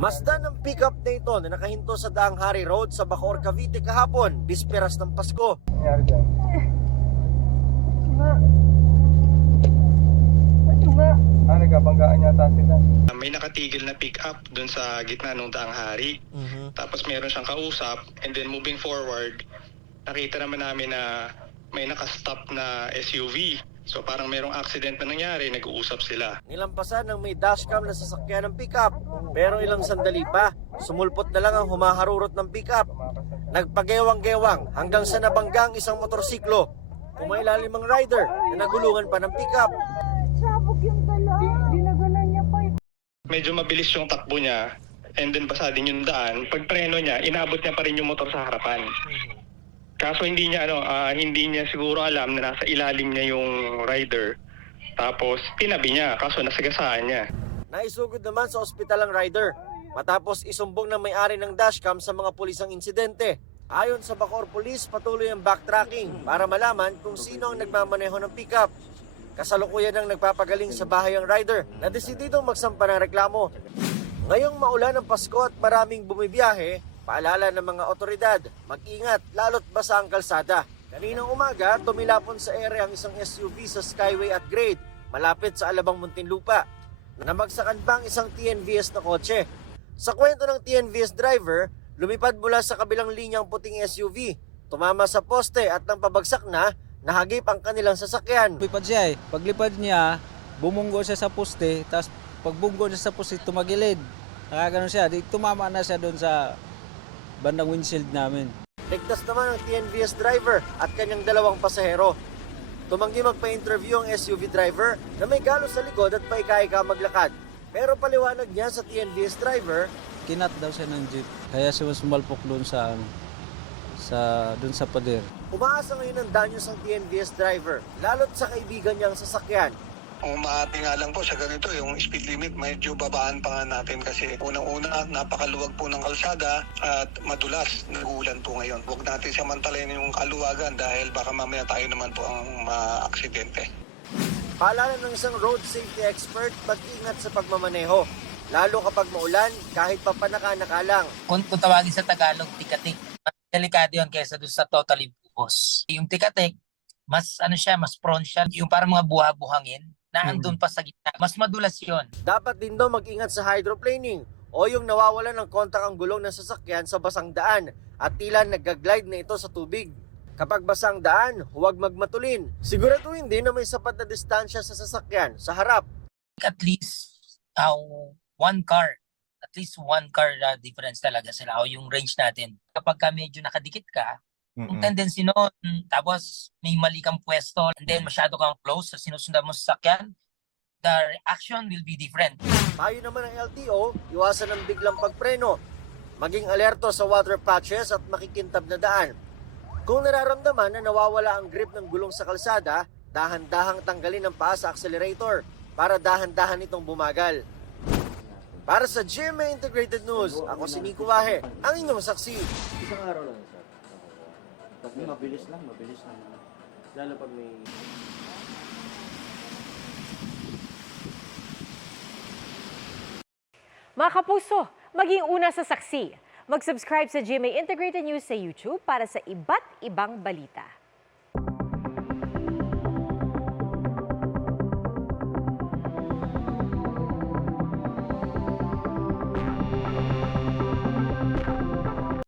Masdan ng pickup na ito na nakahinto sa Daang Hari Road sa Bacoor, Cavite kahapon, bisperas ng Pasko. Nangyari dyan? Nagkabanggaan yata sila. May nakatigil na pick-up dun sa gitna ng Daang Hari. Tapos meron siyang kausap, and then moving forward, nakita naman namin na may nakastop na SUV. So parang merong accident na nangyari, nag-uusap sila. Nilampasan ng may dashcam na sasakyan ng pickup. Pero ilang sandali pa, sumulpot na lang ang humaharurot ng pickup. Nagpagewang-gewang hanggang sa nabanggang isang motorsiklo. Kumailalim ang rider na nagulungan pa ng pickup. Sabog yung dala. Dinaganan niya pa. Medyo mabilis yung takbo niya, and then basa din yung daan. Pag preno niya, inabot niya pa rin yung motor sa harapan. Kaso hindi niya siguro alam na nasa ilalim niya yung rider. Tapos tinabi niya, kaso nasagasaan niya. Naisugod naman sa ospital ang rider matapos isumbong ng may-ari ng dashcam sa mga pulis ang insidente. Ayon sa Bacoor Police, patuloy ang backtracking para malaman kung sino ang nagmamaneho ng pickup. Kasalukuyan ang nagpapagaling sa bahay ang rider na desididong magsampa ng reklamo. Ngayong maulan ng Pasko at maraming bumibiyahe, paalala ng mga otoridad, mag-ingat lalo't basa ang kalsada. Kaninang umaga, tumilapon sa ere ang isang SUV sa Skyway at Grade, malapit sa Alabang, Muntinlupa. Namagsakan pa ang isang TNVS na kotse. Sa kwento ng TNVS driver, lumipad mula sa kabilang linyang puting SUV, tumama sa poste at nang pabagsak na, nahagip ang kanilang sasakyan. Lumipad siya Paglipad niya, bumunggo siya sa poste, tapos pagbunggo niya sa poste, tumagilid. Nakaganon siya, tumama na siya doon sa bandang windshield namin. Ligtas naman ang TNVS driver at kanyang dalawang pasahero. Tumanggi magpa-interview ang SUV driver na may galos sa likod at paika-ika maglakad. Pero paliwanag niya sa TNVS driver, Kinat daw siya ng jeep, kaya siya sumalpok doon sa pader. umaasa ngayon ang danyos ang TNVS driver, lalo't sa kaibigan niyang sasakyan. Umahati nga lang po sa ganito, yung speed limit medyo babaan pa nga natin kasi unang-una napakaluwag po ng kalsada at madulas, nagulan po ngayon. Huwag natin samantalayin yung kaluwagan dahil baka mamaya tayo naman po ang ma-aksidente. Paalala ng isang road safety expert, mag-ingat sa pagmamaneho, lalo kapag maulan kahit papanaka-naka lang. Kung tawagin sa Tagalog, tikatik. Mas delikado yun kaysa doon sa totally buhos. Yung tikatik, mas prone siya. Yung parang mga buha-buhangin na andun pa sa gitna. Mas madulas yun. Dapat din daw mag-ingat sa hydroplaning o yung nawawalan ng kontak ang gulong ng sasakyan sa basang daan at tila nag-glide na ito sa tubig. Kapag basang daan, huwag magmatulin. Siguraduhin din na may sapat na distansya sa sasakyan sa harap. At least one car difference talaga sila o yung range natin. Kapag ka medyo nakadikit ka, yung tendency noon, tapos may mali kang pwesto, and then masyado kang close sa sinusundan mo sa sakyan, the reaction will be different. Payo naman ng LTO, iwasan ang biglang pagpreno. Maging alerto sa water patches at makikintab na daan. Kung nararamdaman na nawawala ang grip ng gulong sa kalsada, dahan-dahang tanggalin ang paa sa accelerator para dahan-dahan itong bumagal. Para sa GMA Integrated News, ako si Nico Wahe, ang inyong saksi. Isang araw lang, sir. Pag mabilis lang. Lalo pag may... Mga kapuso, maging una sa saksi. Mag-subscribe sa GMA Integrated News sa YouTube para sa iba't ibang balita.